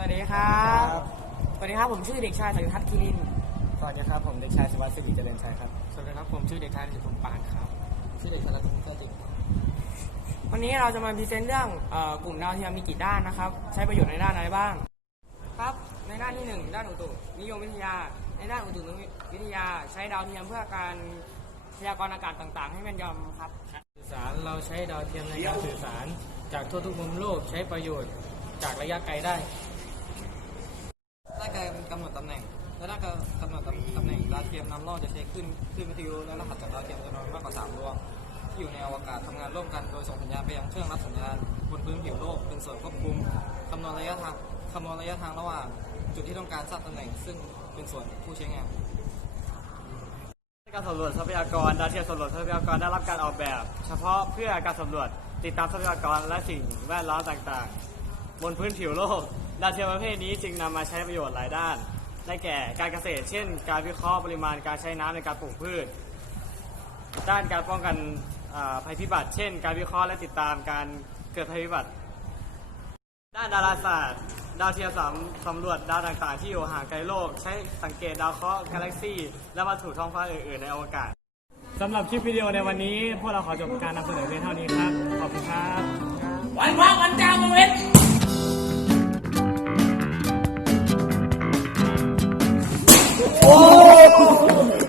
วัสดีครับสวัสดีครับผมชื่อเด็กชายสัยทัศน์คิรินสวัสดีครับผมเด็กชายสวัสดิ์สิริเจริญชัยครับสวัสดีครับผมชื่อเด็กชายสิทธิพงศ์ปานครับชื่อเด็กชายรัตน์เกิดจิตวันนี้เราจะมาพรีเซนต์เรื่องเอ่อกลุ่มดาวเทียมมีกี่ด้านนะครับ ใช้ประโยชน์ในด้านอะไรบ้าง ครับในด้านที่หนึ่งด้านอุตุนิยมวิทยา ในด้านอุตุนิยมวิทยา ใช้ดาวเทียมเพื่อการพยากรณ์อากาศต่างๆ ให้แม่นยำครับสื่อสารเราใช้ดาวเทียมในการสื่อสาร จากทั่วทุกมุมโลกใช้ประโยชน์จากระยะไกลได้ด้าการกำหนดตำแหน่ง และด้านการกำหนดตำตำแหน่งดาวเทียมนำร่องจะใช้ขึ้นขึ้นวิทยุและรหัสจากดาวเทียมจำนวนมากกว่า3ดวงที่อยู่ในอวกาศทำงานร่วมกันโดยส่งสัญญาณไปยังเครื่องรับสัญญาณบนพื้นผิวโลกเป็นส่วนควบคุมคำนวณระยะทางคำนวณระยะทางระหว่าง จุดที่ต้องการทราบตำแหน่ง ซึ่งเป็นส่วนผู้ใช้งานการสำรวจทรัพยากรดาวเทียมสำรวจทรัพยากรได้รับการออกแบบ เฉพาะเพื่อการสำรวจติดตามทรัพยากรและสิ่งแวดล้อมต่างๆ บนพื้นผิวโลก ดาวเทียมประเภทนี้จึงนำมาใช้ประโยชน์หลายด้าน ได้แก่การเกษตร เช่น การวิเคราะห์ปริมาณการใช้น้ำในการปลูกพืช ด้านการป้องกันอ่าภัยพิบัติ เช่น การวิเคราะห์และติดตามการเกิดภัยพิบัติ ด้านดาราศาสตร์ ดาวเทียมสำสำรวจดาวต่างๆ ที่อยู่ห่างไกลโลก ใช้สังเกตดาวเคราะห์กาแล็กซี่ และวัตถุท้องฟ้าอื่นๆ ในอวกาศสำหรับคลิปวิดีโอในวันนี้ พวกเราขอจบการนำเสนอเพียงเท่านี้ครับ ขอบคุณครับ วันว่างวันจ้างมาเว้น 오!